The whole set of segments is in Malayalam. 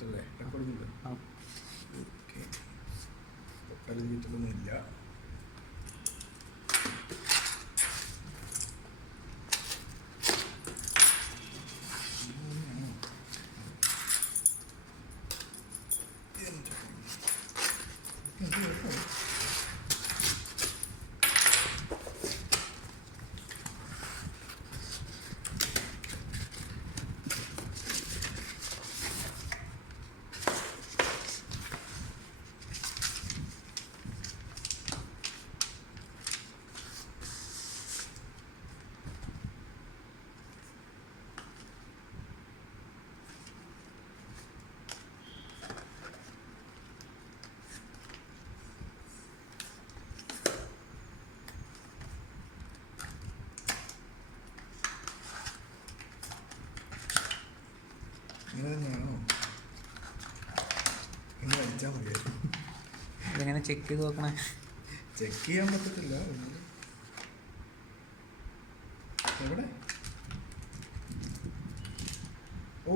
സെറ്റല്ലേ? റെക്കോർഡിങ്ങില്ല. ഓക്കെ, തക്കാളി ചീറ്റലൊന്നും ഇല്ല. ഇങ്ങനെ തന്നെയാണോ? ഇങ്ങനെ അടിച്ചാൽ മതിയായിരുന്നു. ഇതെങ്ങനെ ചെക്ക് ചെയ്ത് നോക്കണേ? ചെക്ക് ചെയ്യാൻ പറ്റത്തില്ല. എവിടെ? ഓ,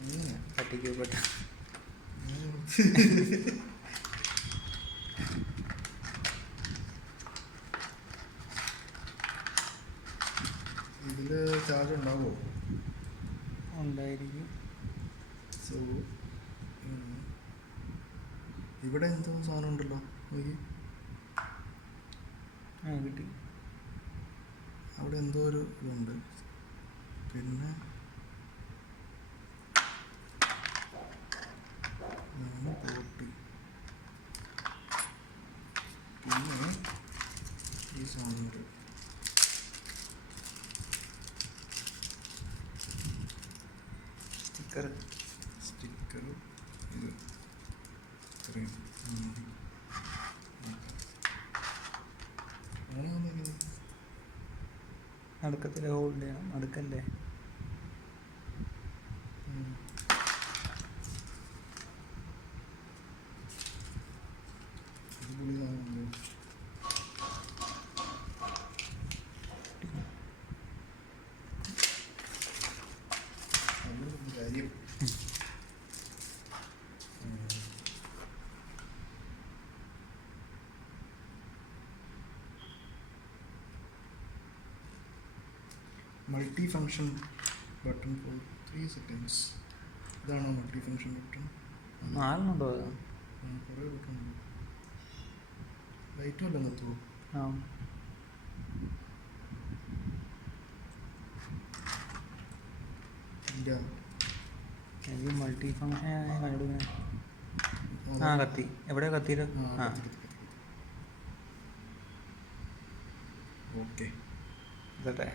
അങ്ങനെ തട്ടിക്കപ്പെട്ട ഇതില് ചാർജ് ഉണ്ടാവോ? ഉണ്ടായിരിക്കും. സോ ഇവിടെ എന്തോ സാധനം ഉണ്ടല്ലോ. കിട്ടി. അവിടെ എന്തോ ഒരു ഇതുണ്ട്. പിന്നെ പോട്ട്, പിന്നെ ഈ സാധനം സ്റ്റിക്കർ ഇത് ഇത്രയും നടുക്കത്തിൽ ഹോൾഡ് ചെയ്യണം. നടുക്കല്ലേ? കാര്യം multi function button four 3 seconds. ഇതാണോ മൾട്ടി ഫങ്ഷൻ ബട്ടൺ? 4 കുറേ ബട്ടൺ ഉണ്ട്. ലൈറ്റും അല്ല നിർത്തുമോ? ഇല്ല, എനിക്ക് മൾട്ടി ഫങ്ഷൻ കണ്ടുപിടിക്കണം. കത്തി എവിടെയാ? കത്തിയിട്ട് ഓക്കെ ഇതട്ടെ.